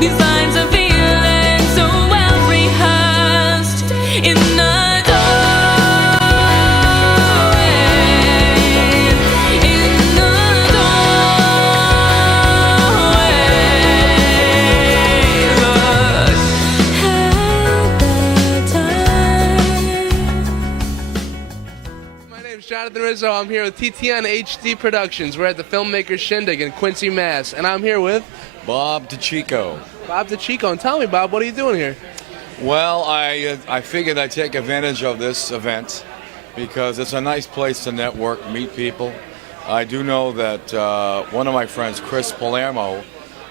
These lines are feeling so well rehearsed in the Jon Rizzo. I'm here with TTN-HD Productions. We're at the Filmmakers Shindig in Quincy, Mass. And I'm here with Bob Dicicco. Bob Dicicco. And tell me, Bob, what are you doing here? Well, I figured I'd take advantage of this event because it's a nice place to network, meet people. I do know that one of my friends, Chris Palermo,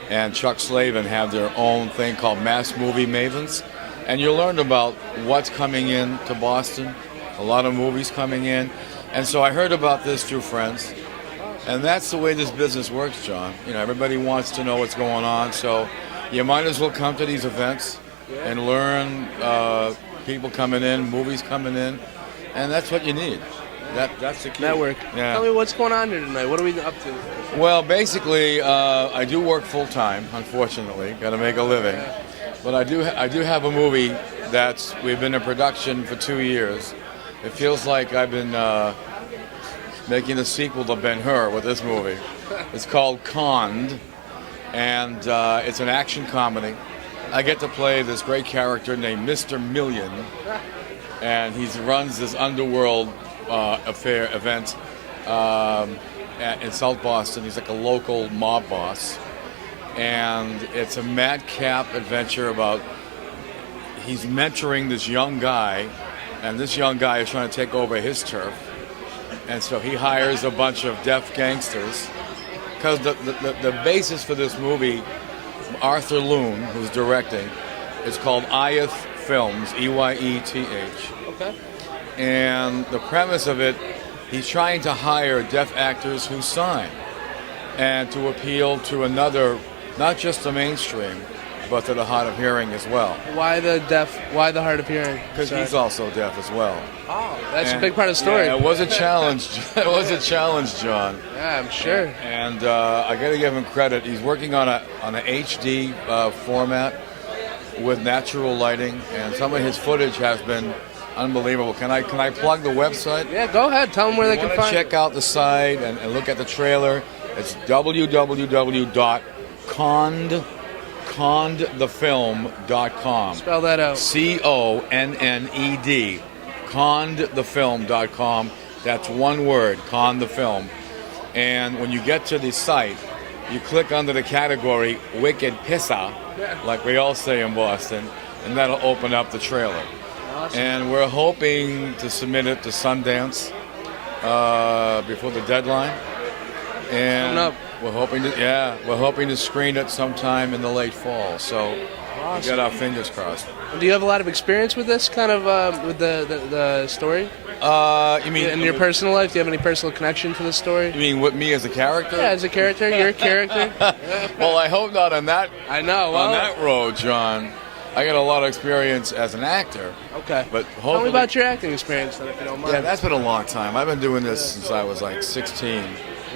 and Chuck Slavin have their own thing called Mass Movie Mavens. And you learn about what's coming in to Boston, a lot of movies coming in. And so I heard about this through friends, and that's the way this business works, John. You know, everybody wants to know what's going on, so you might as well come to these events and learn people coming in, movies coming in, and that's what you need. That's the key. Network. Yeah. Tell me what's going on here tonight. What are we up to? Well, basically, I do work full time. Unfortunately, got to make a living, but I do have a movie we've been in production for 2 years. It feels like I've been making a sequel to Ben-Hur with this movie. It's called Conned, and it's an action comedy. I get to play this great character named Mr. Million, and he runs this underworld event in South Boston. He's like a local mob boss, and it's a madcap adventure about he's mentoring this young guy. And this young guy is trying to take over his turf. And so he hires a bunch of deaf gangsters. Because the basis for this movie, Arthur Loon, who's directing, is called Eyeth Films, E-Y-E-T-H. Okay. And the premise of it, he's trying to hire deaf actors who sign. And to appeal to another, not just the mainstream, but to the hard of hearing as well. Why the deaf? Why the hard of hearing? Because he's also deaf as well. Oh, that's a big part of the story. Yeah, it was a challenge. It was a challenge, John. Yeah, I'm sure. And I got to give him credit. He's working on an HD format with natural lighting, and some of his footage has been unbelievable. Can I plug the website? Yeah, go ahead. Tell them where they can find. Check out the site and look at the trailer. It's www.connedthefilm.com. Spell that out. CONNED. Connedthefilm.com. That's one word, Conned the Film. And when you get to the site, you click under the category Wicked Pissa, like we all say in Boston, and that'll open up the trailer. Awesome. And we're hoping to submit it to Sundance before the deadline. And we're hoping to screen it sometime in the late fall. So we got our fingers crossed. Do you have a lot of experience with this kind of with the story? You mean in your personal life? Do you have any personal connection to the story? You mean with me as a character? Yeah, as a character, your character. Well, I hope not on that. I know. On that road, John. I got a lot of experience as an actor. Okay. But hopefully, tell me about your acting experience, then, if you don't mind. Yeah, that's been a long time. I've been doing this since I was like 16.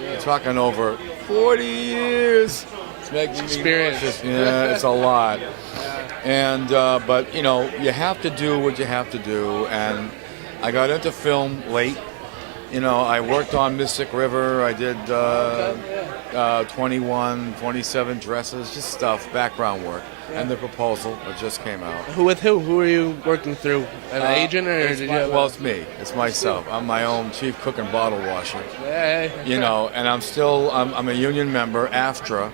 We're talking over 40 years. It's making experience. Yeah, it's a lot. And but you know, you have to do what you have to do. And I got into film late. You know, I worked on Mystic River. I did 21, 27 dresses, just stuff, background work. And The Proposal, that just came out. With who? Who are you working through? An agent, or did you have well, it's me. It's myself. I'm my own chief cook and bottle washer. Yeah. You know, and I'm a union member, AFTRA,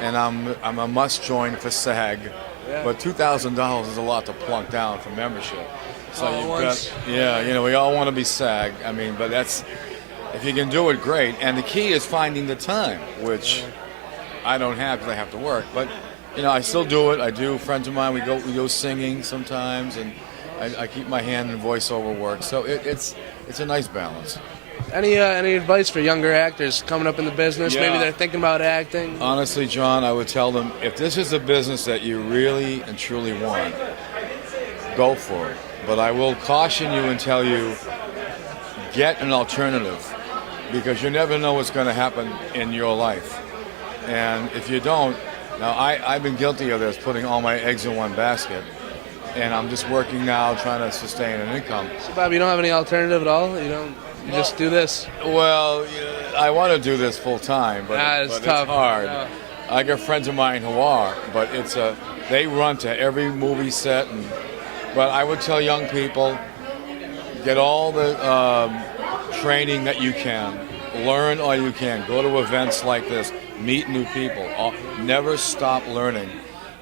and I'm a must join for SAG. Yeah. But $2,000 is a lot to plunk down for membership. So you've got, you know, we all want to be SAG. I mean, but that's, if you can do it, great. And the key is finding the time, which I don't have because I have to work. But you know, I still do it. I do. Friends of mine, we go singing sometimes, and I keep my hand in voiceover work. So it's a nice balance. Any advice for younger actors coming up in the business? Yeah. Maybe they're thinking about acting. Honestly, John, I would tell them, if this is a business that you really and truly want, go for it. But I will caution you and tell you, get an alternative, because you never know what's going to happen in your life. And if you don't, Now, I've been guilty of this, putting all my eggs in one basket, and I'm just working now, trying to sustain an income. So, Bob, you don't have any alternative at all? You just do this? Well, I want to do this full time, but, It's but tough. it's hard. Yeah. I got friends of mine who are, but they run to every movie set, but I would tell young people, get all the training that you can, learn all you can, go to events like this, meet new people, never stop learning,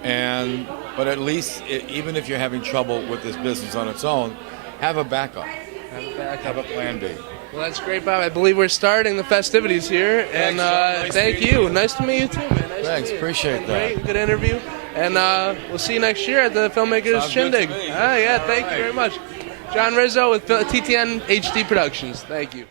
but at least even if you're having trouble with this business on its own, have a backup, have a plan B. Well, that's great, Bob. I believe we're starting the festivities here, and thank you. Nice to meet you too, man. Thanks, appreciate that. Great, good interview, and we'll see you next year at the Filmmakers Sounds good to Shindig. me. Yeah, thank you very much. Jon Rizzo with TTN-HD Productions. Thank you.